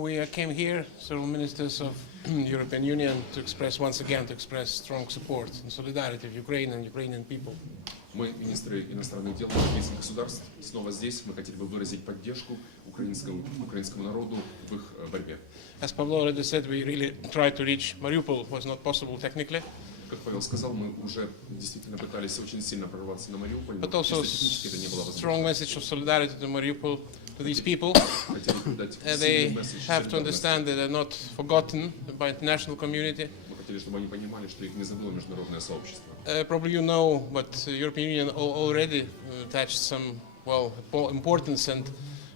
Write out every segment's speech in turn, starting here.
We came here, several ministers of European Union, to express once again strong support and solidarity of Ukraine and Ukrainian people. Мы, министры иностранных дел европейских государств, снова здесь. Мы хотели бы выразить поддержку украинскому народу в их борьбе. As Pavlo already said, we really tried to reach Mariupol. It was not possible technically. Как Павел сказал, мы уже действительно пытались очень сильно прорваться на Мариуполь, но But also технически это не было strong возможно. message of solidarity to Mariupol, to these people. Хотели передать They сильный месседж have to солидарности. understand that they're not forgotten by international community. Мы хотели, чтобы они понимали, что их не забыло международное сообщество. Probably you know, but the European Union already attached some importance and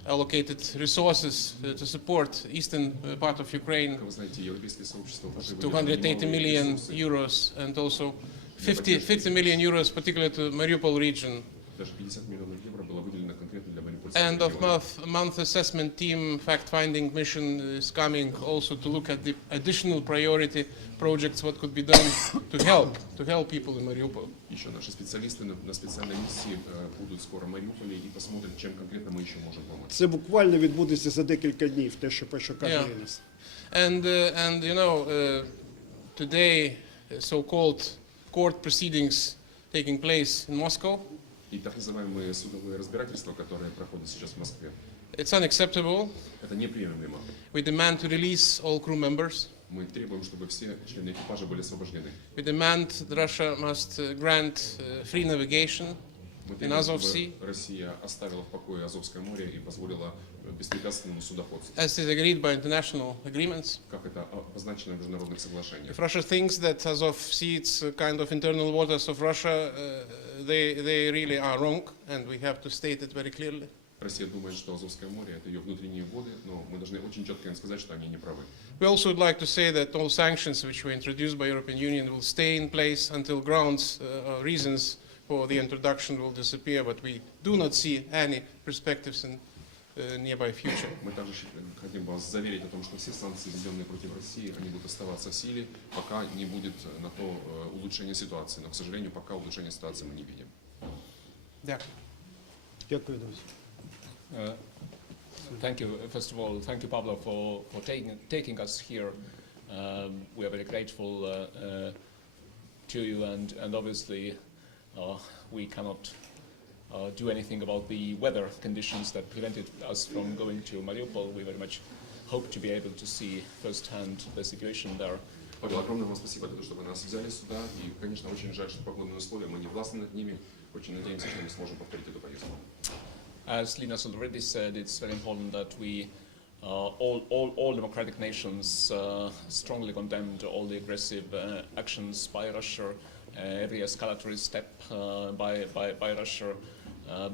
allocated resources to support eastern part of Ukraine. Как вы знаете, европейское сообщество уже 280 million euros and also 50 million euros, particularly to Mariupol region. Даже 50 миллионов евро было выделено конкретно для Мариупольского End of региона. month assessment team fact-finding mission is coming also to look at the additional priority projects, what could be done to help people in Mariupol. Еще наши специалисты на специальной миссии будут скоро в Мариуполе и посмотрят, чем конкретно мы еще можем помочь. Це буквально відбудеться за декілька днів, те, що каже Єнис. And you know, today so-called court proceedings taking place in Moscow. И так называемые судовые разбирательства, которые проходят сейчас в Москве, It's unacceptable. это неприемлемо. We demand to release all crew members. Мы требуем, чтобы все члены экипажа были освобождены. We demand that Russia must grant free navigation Мы in требуем, Azov Sea, чтобы Россия оставила в покое Азовское море и позволила беспрепятственному судоходству, as is agreed by international agreements. как это обозначено в международных соглашениях. If Russia thinks that Azov Sea is kind of internal waters of Russia, they really are wrong, and we have to state it very clearly. Россия думает, что Азовское море – это ее внутренние воды, но мы должны очень четко им сказать, что они не правы. We also would like to say that all sanctions which were introduced by European Union will stay in place until grounds or reasons for the introduction will disappear, but we do not see any perspectives in nearby future. Мы также хотим вас заверить о том, что все санкции, введенные против России, они будут оставаться в силе, пока не будет на то улучшения ситуации. Но, к сожалению, пока улучшения ситуации мы не видим. Дякую. Дякую, друзі. Thank you. First of all, thank you, Pablo, for taking us here. We are very grateful to you, and obviously we cannot do anything about the weather conditions that prevented us from going to Mariupol. We very much hope to be able to see firsthand the situation there. Павел, огромное вам спасибо за то, что вы нас взяли сюда. И, конечно, очень жаль, что погодные условия, мы не властны над ними. Очень надеемся, что мы сможем повторить эту поездку. As Linas already said, it's very important that we, all democratic nations, strongly condemned all the aggressive actions by Russia, every escalatory step by Russia.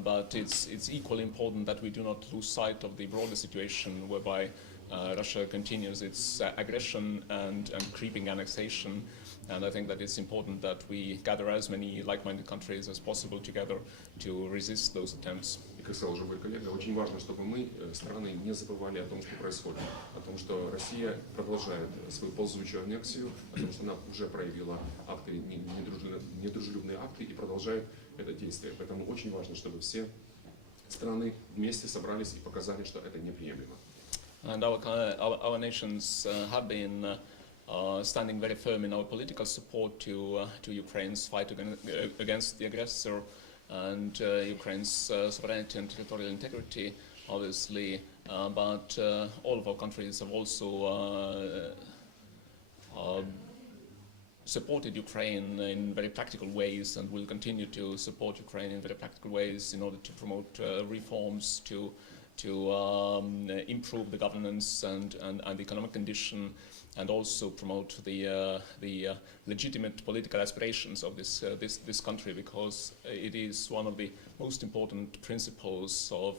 But it's equally important that we do not lose sight of the broader situation whereby Russia continues its aggression and creeping annexation. And I think that it's important that we gather as many like-minded countries as possible together to resist those attempts. И, как сказал уже мой коллега, очень важно, чтобы мы, страны, не забывали о том, что происходит, о том, что Россия продолжает свою ползучую аннексию, о том, что она уже проявила акты, недружелюбные акты и продолжает это действие. Поэтому очень важно, чтобы все страны вместе собрались и показали, что это неприемлемо. And our nations have been standing very firm in our political support to Ukraine's fight against the aggressor and Ukraine's sovereignty and territorial integrity, obviously. But all of our countries have also supported Ukraine in very practical ways and will continue to support Ukraine in very practical ways in order to promote reforms, to improve the governance and economic condition, and also promote the legitimate political aspirations of this country, because it is one of the most important principles of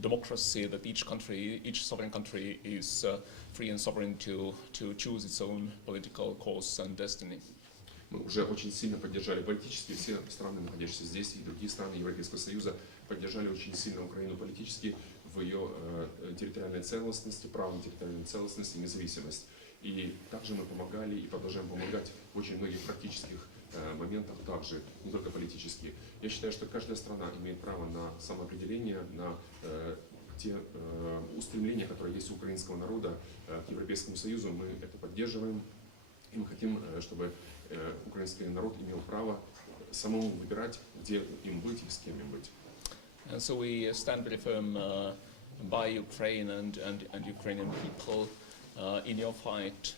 democracy that each sovereign country is free and sovereign to choose its own political course and destiny. Мы уже очень сильно поддержали политически, все страны, находящиеся здесь, и другие страны Европейского Союза поддержали очень сильно Украину политически в ее территориальной целостности, правом территориальной целостности и независимость. И также мы помогали и продолжаем помогать в очень многих практических моментах также, не только политически. Я считаю, что каждая страна имеет право на самоопределение, на те устремления, которые есть у украинского народа к Европейскому Союзу, мы это поддерживаем. И мы хотим, чтобы украинский народ имел право самому выбирать, где им быть и с кем им быть. And so we stand very firm by Ukraine and Ukrainian people in your fight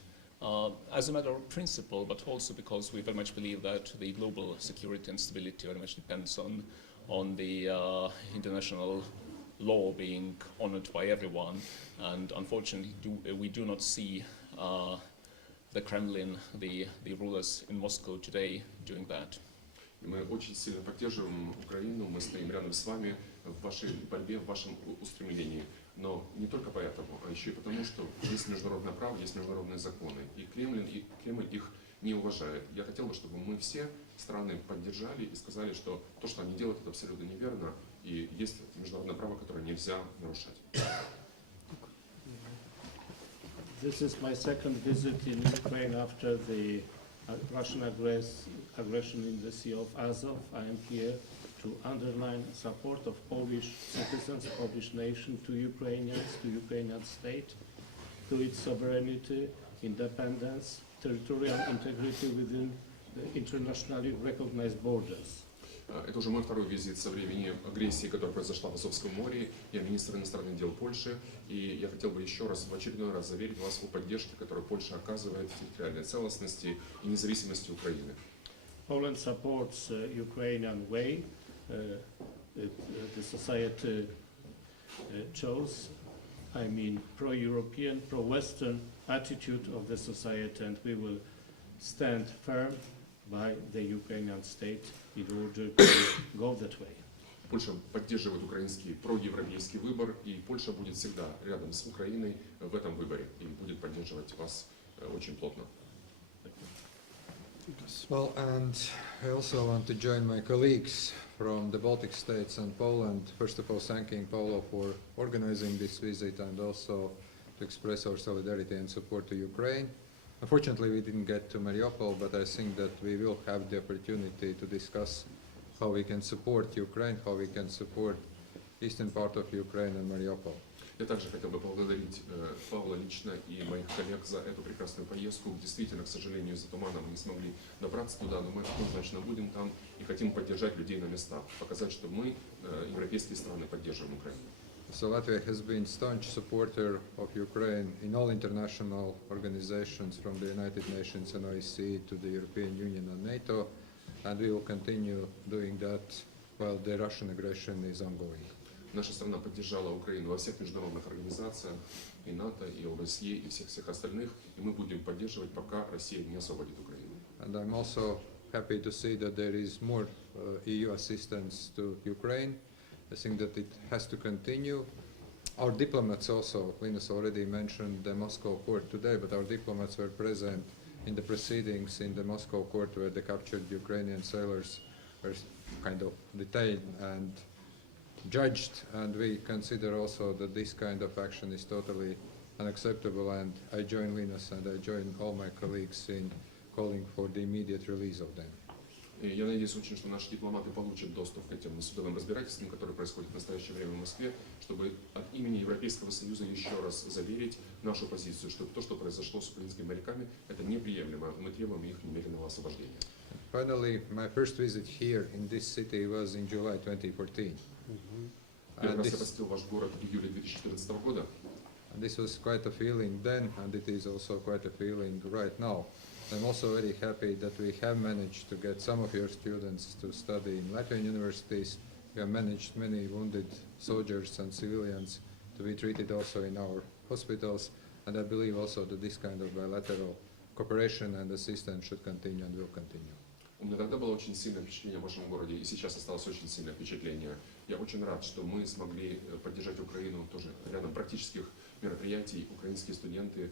as a matter of principle, but also because we very much believe that the global security and stability very much depends on the international law being honored by everyone. And unfortunately, we do not see the Kremlin, the rulers in Moscow today, doing that. Мы очень сильно поддерживаем Украину, мы стоим рядом с вами в вашей борьбе, в вашем устремлении. Но не только поэтому, а еще и потому, что есть международное право, есть международные законы. И Кремль их не уважает. Я хотел бы, чтобы мы все страны поддержали и сказали, что то, что они делают, это абсолютно неверно. И есть международное право, которое нельзя нарушать. This is my second visit in Ukraine after the Russian aggression in the Sea of Azov. I am here to underline support of Polish citizens, Polish nation to Ukrainians, to Ukrainian state, to its sovereignty, independence, territorial integrity within the internationally recognized borders. Это уже мой второй визит со времени агрессии, которая произошла в Азовском море. Я министр иностранных дел Польши, и я хотел бы еще раз, в очередной раз заверить вас о поддержке, которую Польша оказывает территориальной целостности и независимости Украины. Poland supports Ukrainian way. The society chose, I mean, pro-European, pro-Western attitude of the society, and we will stand firm by the Ukrainian state in order to go that way. Польша поддерживает украинский проевропейский выбор, и Польша будет всегда рядом с Украиной в этом выборе и будет поддерживать вас очень плотно. Well, and I also want to join my colleagues from the Baltic States and Poland, first of all thanking Paolo for organizing this visit and also to express our solidarity and support to Ukraine. Unfortunately, we didn't get to Mariupol, but I think that we will have the opportunity to discuss how we can support Ukraine, how we can support eastern part of Ukraine and Mariupol. Я также хотел бы поблагодарить Павла лично и моих коллег за эту прекрасную поездку. Действительно, к сожалению, из-за тумана мы не смогли добраться туда, но мы однозначно будем там и хотим поддержать людей на местах, показать, что мы, европейские страны, поддерживаем Украину. So Latvia has been staunch supporter of Ukraine in all international organizations from the United Nations and OSCE to the European Union and NATO, and we will continue doing that while the Russian aggression is ongoing. Наша страна поддержала Украину во всех международных организациях, и НАТО, и ОБСЕ, и всех остальных, и мы будем поддерживать, пока Россия не освободит Украину. And I'm also happy to see that there is more EU assistance to Ukraine. I think that it has to continue. Our diplomats also, Linus already mentioned the Moscow court today, but our diplomats were present in the proceedings in the Moscow court where the captured Ukrainian sailors were kind of detained and judged, and we consider also that this kind of action is totally unacceptable, and I join Linus and I join all my colleagues in calling for the immediate release of them. И я надеюсь очень, что наши дипломаты получат доступ к этим судовым разбирательствам, которые происходят в настоящее время в Москве, чтобы от имени Европейского Союза еще раз заверить нашу позицию, что то, что произошло с украинскими моряками, это неприемлемо. Мы требуем их немедленного освобождения. Finally, my first visit here in this city was in July 2014. Первый раз я посетил ваш город в июле 2014 года. And this was quite a feeling then, and it is also quite a feeling right now. I'm also very happy that we have managed to get some of your students to study in Latvian universities. We have managed many wounded soldiers and civilians to be treated also in our hospitals, and I believe also that this kind of bilateral cooperation and assistance should continue and will continue. У меня тогда было очень сильное впечатление в вашем городе, и сейчас осталось очень сильное впечатление. Я очень рад, что мы смогли поддержать Украину тоже рядом практических мероприятий. Украинские студенты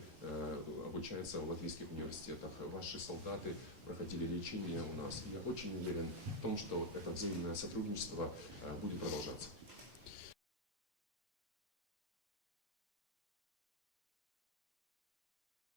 обучаются в латвийских университетах, ваши солдаты проходили лечение у нас. И я очень уверен в том, что это взаимное сотрудничество будет продолжаться.